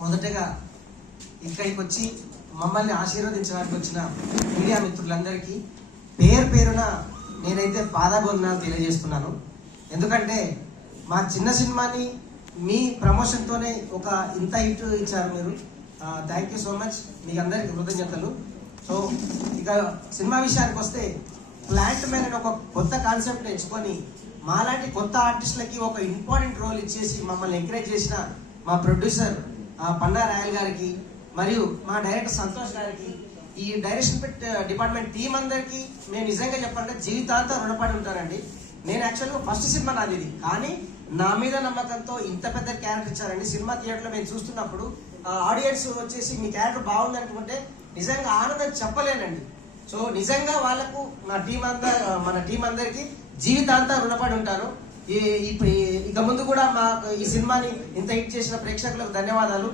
మొదటగా ఇక్కడికి వచ్చి మమ్మల్ని ఆశీర్వదించడానికి వచ్చిన మీడియా మిత్రులందరికీ పేరు పేరున నేనైతే పాదాభివందనాలు తెలియజేస్తున్నాను. ఎందుకంటే మా చిన్న సినిమాని మీ ప్రమోషన్తోనే ఒక ఇంత హిట్ ఇచ్చారు మీరు. థ్యాంక్ యూ సో మచ్, మీకు అందరికీ కృతజ్ఞతలు. సో ఇక సినిమా విషయానికి వస్తే, ప్లాంట్ మ్యాన్ అని ఒక కొత్త కాన్సెప్ట్ ఎంచుకొని మాలాంటి కొత్త ఆర్టిస్టులకి ఒక ఇంపార్టెంట్ రోల్ ఇచ్చేసి మమ్మల్ని ఎంకరేజ్ చేసిన మా ప్రొడ్యూసర్ పన్నా రాయల్ గారికి మరియు మా డైరెక్టర్ సంతోష్ గారికి, ఈ డైరెక్షన్ డిపార్ట్మెంట్ టీం అందరికీ నేను నిజంగా చెప్పాలంటే జీవితాంతం రుణపడి ఉంటానండి. నేను యాక్చువల్గా ఫస్ట్ సినిమా నాది ఇది, కానీ నా మీద నమ్మకంతో ఇంత పెద్ద క్యారెక్టర్ ఇచ్చారండి. సినిమా థియేటర్లో మేము చూస్తున్నప్పుడు ఆడియన్స్ వచ్చేసి మీ క్యారెక్టర్ బాగుంది అనుకుంటే నిజంగా ఆనందం చెప్పలేనండి. సో నిజంగా వాళ్ళకు మన టీం అందరికీ జీవితాంతం రుణపడి ఉంటాను. ఇక ముందు కూడా మా ఈ సినిమాని ఇంత హిట్ చేసిన ప్రేక్షకులకు ధన్యవాదాలు.